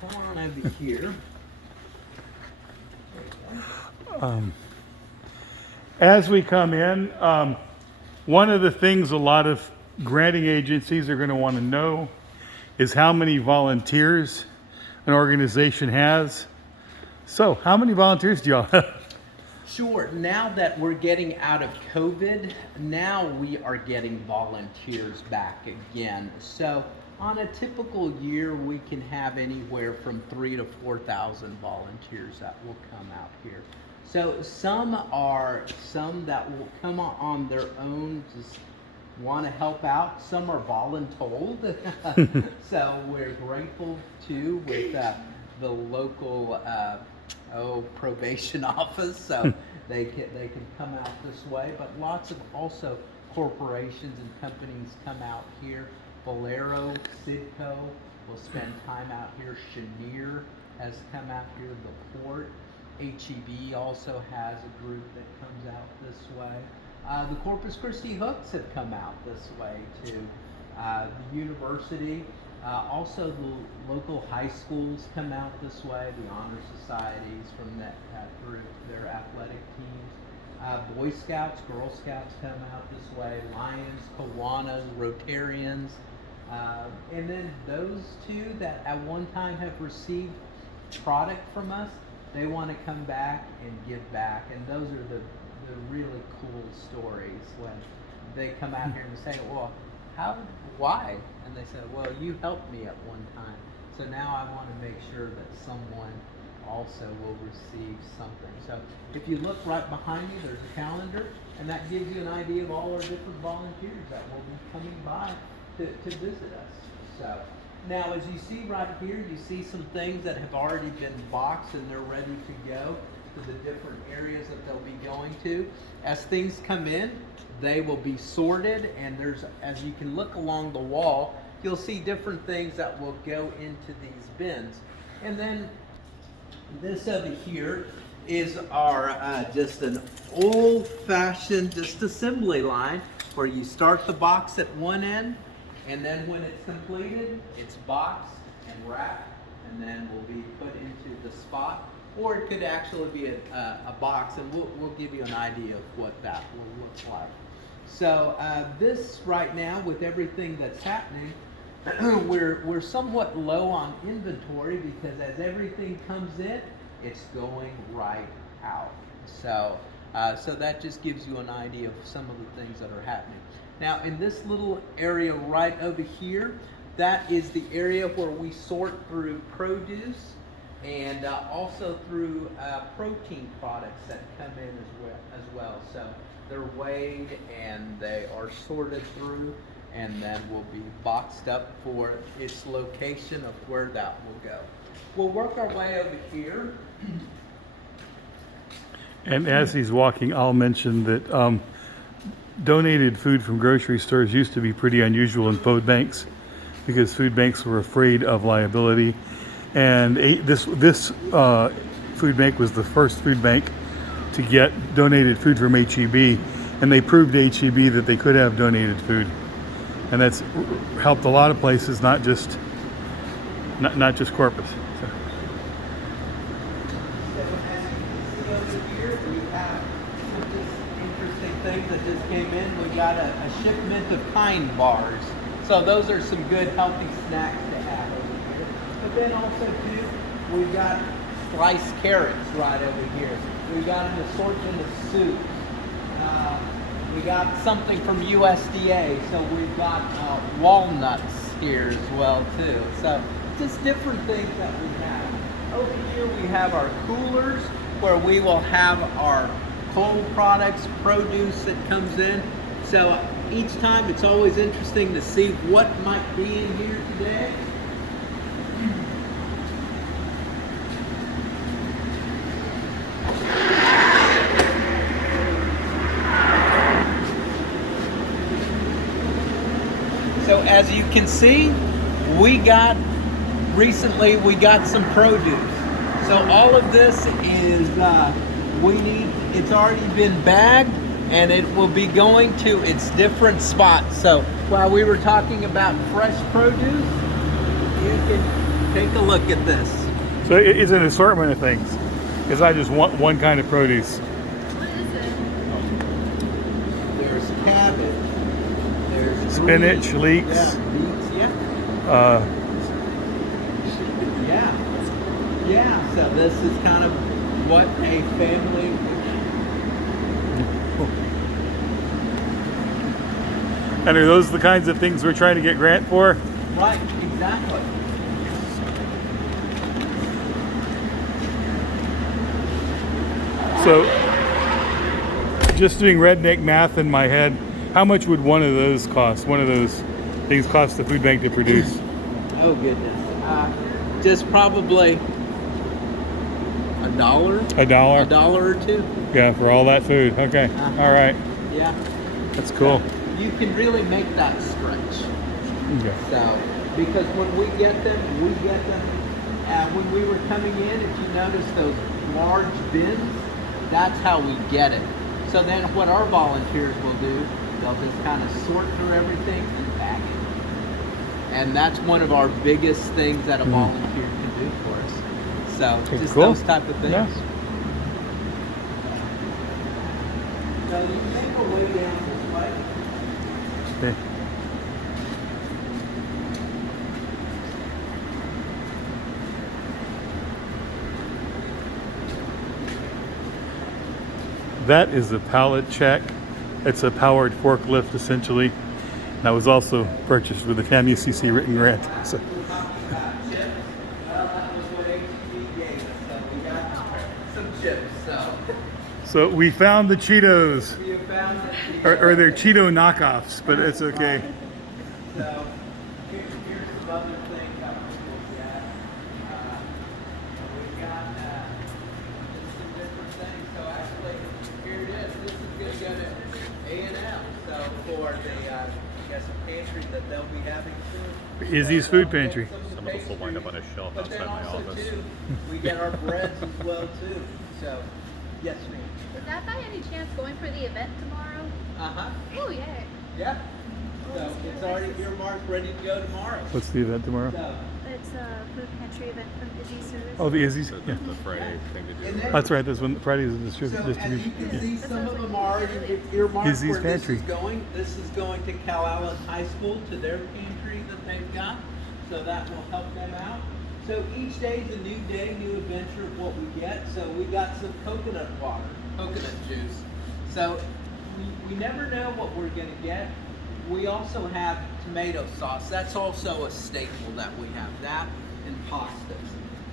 Come on over here. As we come in, one of the things a lot of granting agencies are going to want to know is how many volunteers an organization has. So, how many volunteers do y'all have? Sure, now that we're getting out of COVID, now we are getting volunteers back again. So on a typical year, we can have anywhere from 3,000 to 4,000 volunteers that will come out here. So some that will come on their own, just want to help out. Some are voluntold. So we're grateful too with the local probation office, so they can come out this way. But lots of also corporations and companies come out here. Valero, Sidco will spend time out here. Chenier has come out here. The port, HEB also has a group that comes out this way. The Corpus Christi Hooks have come out this way too. The university, also the local high schools come out this way. The honor societies from that group, their athletic teams. Boy Scouts, Girl Scouts come out this way. Lions, Kiwanis, Rotarians. And then those two that at one time have received product from us, they want to come back and give back. And those are the really cool stories when they come out here and say, well, why? And they said, well, you helped me at one time. So now I want to make sure that someone also will receive something. So if you look right behind me, there's a calendar, and that gives you an idea of all our different volunteers that will be coming by to visit us. So now as you see right here, you see some things that have already been boxed and they're ready to go to the different areas that they'll be going to. As things come in, they will be sorted, and there's, as you can look along the wall, you'll see different things that will go into these bins. And then this over here is our just an old-fashioned just assembly line where you start the box at one end, and then when it's completed, it's boxed and wrapped, and then will be put into the spot. Or it could actually be a box, and we'll give you an idea of what that will look like. So this right now, with everything that's happening, we're somewhat low on inventory because as everything comes in, it's going right out. So so that just gives you an idea of some of the things that are happening. Now in this little area right over here, that is the area where we sort through produce and also through protein products that come in as well. So they're weighed and they are sorted through, and then will be boxed up for its location of where that will go. We'll work our way over here. And as he's walking, I'll mention that donated food from grocery stores used to be pretty unusual in food banks because food banks were afraid of liability. And this food bank was the first food bank to get donated food from HEB, and they proved to HEB that they could have donated food, and that's helped a lot of places, not just Corpus. So. As you can see over here, we have this interesting thing that just came in. We got a shipment of Kind bars, so those are some good healthy snacks to have over here. But then also too, we've got sliced carrots right over here. We got an assortment of soups. We got something from USDA, so we've got walnuts here as well too. So just different things that we have. Over here we have our coolers where we will have our cold products, produce that comes in. So each time it's always interesting to see what might be in here today. So as you can see, recently we got some produce. So all of this is, it's already been bagged and it will be going to its different spots. So while we were talking about fresh produce, you can take a look at this. So it's an assortment of things. Because I just want one kind of produce. What is it? There's cabbage. There's Spinach, greens. leeks. Yeah, leeks, yeah. Uh, Yeah, so this is kind of what a family. and are those the kinds of things we're trying to get grant for? Right, exactly. So, just doing redneck math in my head, how much would one of those cost? One of those things cost the food bank to produce? Oh goodness. Just probably $1. A dollar? $1 or two. Yeah, for all that food. Okay. Uh-huh. All right. Yeah. That's cool. You can really make that stretch. Okay. So, because when we get them, when we were coming in, if you notice those large bins, that's how we get it. So then what our volunteers will do, they'll just kind of sort through everything and bag it. And that's one of our biggest things that a volunteer can do for us. So Okay, just cool. those type of things. Yeah. So you can make a way down this way. Okay. That is a pallet check. It's a powered forklift essentially. That was also purchased with the TAMUCC written grant. So, Chip, well, that was what HEB gave us, so we got some chips, so. so we found the Cheetos, We have found that or they're Cheeto knockoffs, but it's okay. So here's some other things that we look at. We've got some different things. So actually, here it is. This is going to go to A&M. So for the, I guess, a pantry that they'll be having soon. Izzy's Food Pantry. Some of this will wind up on a shelf But then outside my also office. too, we get our breads as well too. So, yes, ma'am. Is that by any chance going for the event tomorrow? Uh-huh. Oh, yay. Yeah. So it's already earmarked, ready to go tomorrow. What's the event tomorrow? So, It's a food pantry event from Izzy Service. Oh, the Izzy's. The, Yeah. the Friday thing to And do. then- That's right. That's when Friday's the So as you distribution. can Yeah. see, some of them are already earmarked Izzy's where this Pantry. is going. This is going to Cal Allen High School, to their pantry that they've got. So that will help them out. So each day is a new day, new adventure of what we get. So we got some coconut water, coconut juice. So we never know what we're gonna get. We also have tomato sauce. That's also a staple that we have. That and pastas.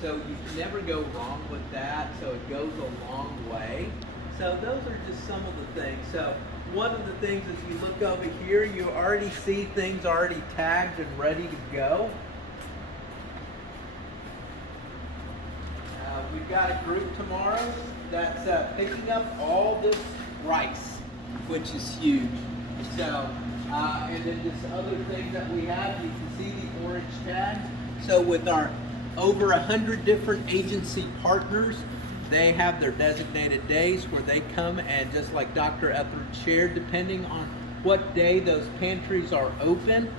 So you can never go wrong with that. So it goes a long way. So those are just some of the things. So one of the things is you look over here, you already see things already tagged and ready to go. We've got a group tomorrow that's picking up all this rice, which is huge. So, and then this other thing that we have, you can see the orange tags. So with our over 100 different agency partners, they have their designated days where they come, and just like Dr. Etheridge shared, depending on what day those pantries are open,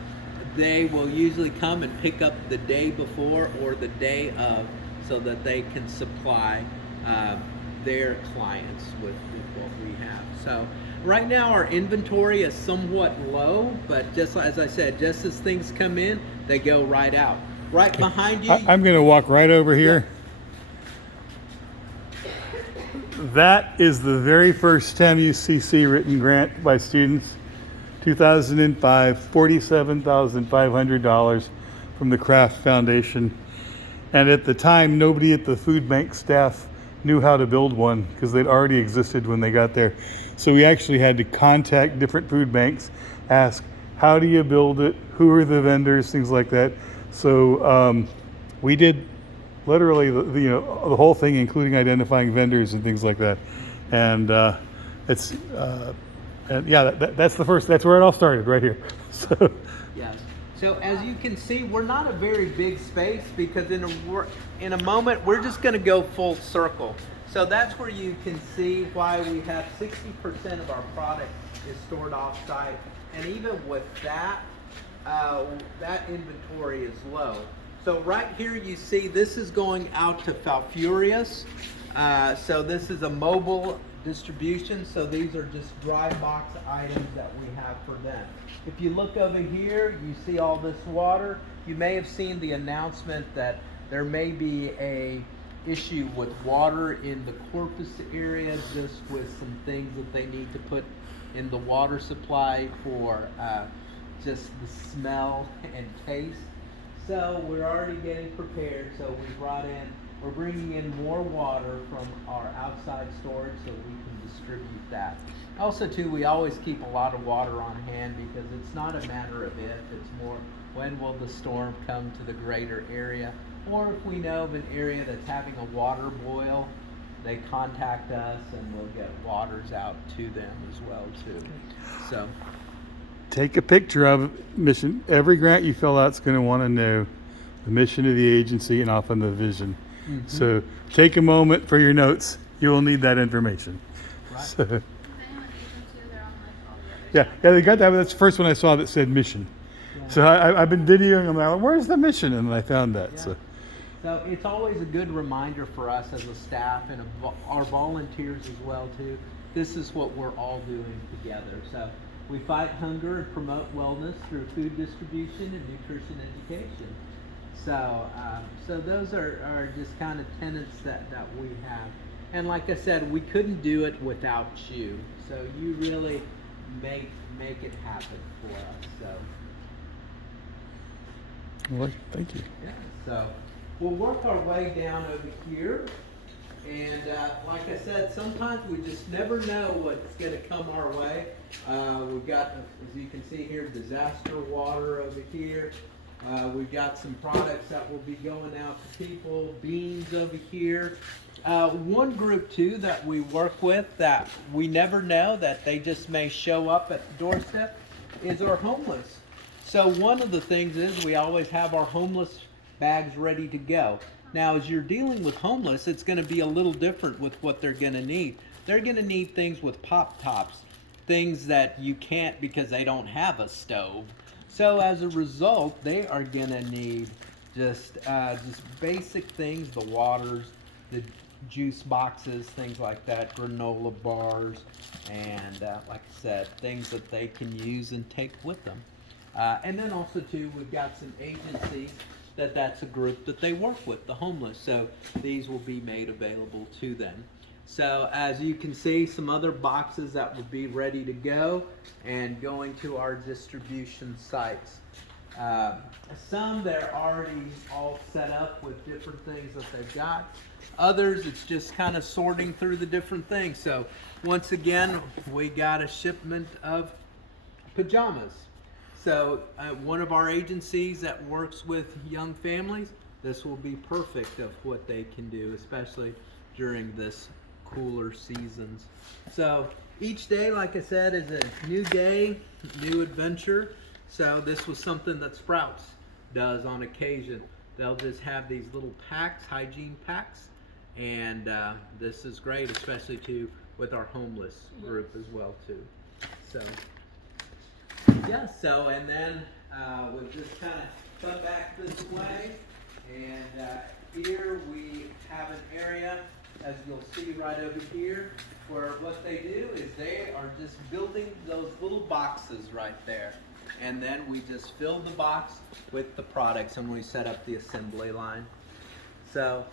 they will usually come and pick up the day before or the day of, so that they can supply their clients with what we have. So right now our inventory is somewhat low, but just as I said, just as things come in, they go right out. Right behind you. I'm going to walk right over here. That is the very first TAMUCC written grant by students. 2005, $47,500 from the Kraft Foundation. And at the time, nobody at the food bank staff knew how to build one because they'd already existed when they got there. So we actually had to contact different food banks, ask, how do you build it? Who are the vendors? Things like that. So we did literally the whole thing, including identifying vendors and things like that. And it's and yeah, that's the first. That's where it all started, right here. So Yes. So as you can see, we're not a very big space because in a moment we're just going to go full circle. So that's where you can see why we have 60% of our product is stored off-site, and even with that, that inventory is low. So right here you see this is going out to Falfurrias. So this is a mobile distribution. So these are just dry box items that we have for them. If you look over here, you see all this water. You may have seen the announcement that there may be a issue with water in the Corpus area, just with some things that they need to put in the water supply for just the smell and taste. So we're already getting prepared. So we're bringing in more water from our outside storage so we can distribute that. Also too, we always keep a lot of water on hand because it's not a matter of if, it's more when will the storm come to the greater area. Or if we know of an area that's having a water boil, they contact us and we'll get waters out to them as well too. So Take a picture of mission. Every grant you fill out is going to want to know the mission of the agency and often the vision. So take a moment for your notes. You will need that information. Right. So, If anyone needs them to, they're on like all the other yeah, they got that. That's the first one I saw that said mission. So I've been videoing them. Like, where's the mission? And I found that. Yeah. So So it's always a good reminder for us as a staff and our volunteers as well too. This is what we're all doing together. So we fight hunger and promote wellness through food distribution and nutrition education. So so those are just kind of tenets that we have. And like I said, we couldn't do it without you. So you really make it happen for us. So. well, thank you. Yeah, so we'll work our way down over here. And like I said, sometimes we just never know what's going to come our way. We've got, as you can see here, disaster water over here. We've got some products that will be going out to people, beans over here. One group too that we work with that we never know that they just may show up at the doorstep is our homeless. So one of the things is we always have our homeless bags ready to go. Now, as you're dealing with homeless, it's going to be a little different with what they're going to need. They're going to need things with pop tops, things that you can't because they don't have a stove. So as a result, they are going to need just basic things, the waters, the juice boxes, things like that, granola bars, and like I said, things that they can use and take with them. And then also too, we've got some agencies that's a group that they work with, the homeless. So these will be made available to them. So as you can see, some other boxes that would be ready to go and going to our distribution sites. Some they're already all set up with different things that they've got. Others, it's just kind of sorting through the different things. So once again, we got a shipment of pajamas. So one of our agencies that works with young families, this will be perfect of what they can do, especially during this cooler seasons. So each day, like I said, is a new day, new adventure. So this was something that Sprouts does on occasion. They'll just have these little packs, hygiene packs, and this is great, especially too with our homeless group as well too. So. Yeah, so and then we'll just kind of come back this way, and here we have an area, as you'll see right over here, where what they do is they are just building those little boxes right there, and then we just fill the box with the products and we set up the assembly line. So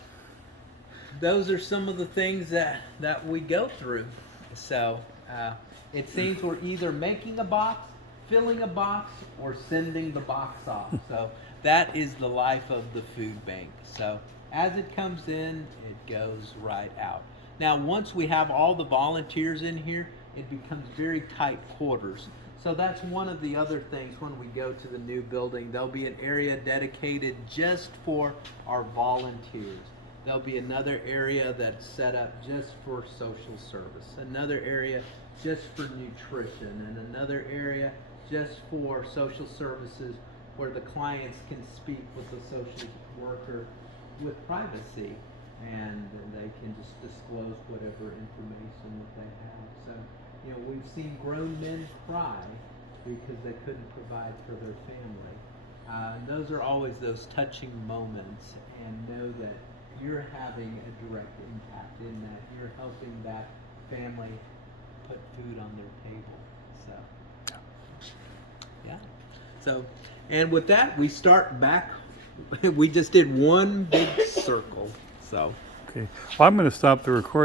those are some of the things that we go through. So it seems we're either making a box, filling a box, or sending the box off. So that is the life of the food bank. So as it comes in, it goes right out. Now once we have all the volunteers in here, it becomes very tight quarters. So that's one of the other things when we go to the new building. There'll be an area dedicated just for our volunteers. There'll be another area that's set up just for social service, another area just for nutrition, and another area just for social services where the clients can speak with the social worker with privacy, and they can just disclose whatever information that they have. So, you know, we've seen grown men cry because they couldn't provide for their family. Those are always those touching moments, and know that you're having a direct impact in that you're helping that family put food on their table. So, yeah. So, and with that, we start back. We just did one big circle. So. Okay. Well, I'm going to stop the recording.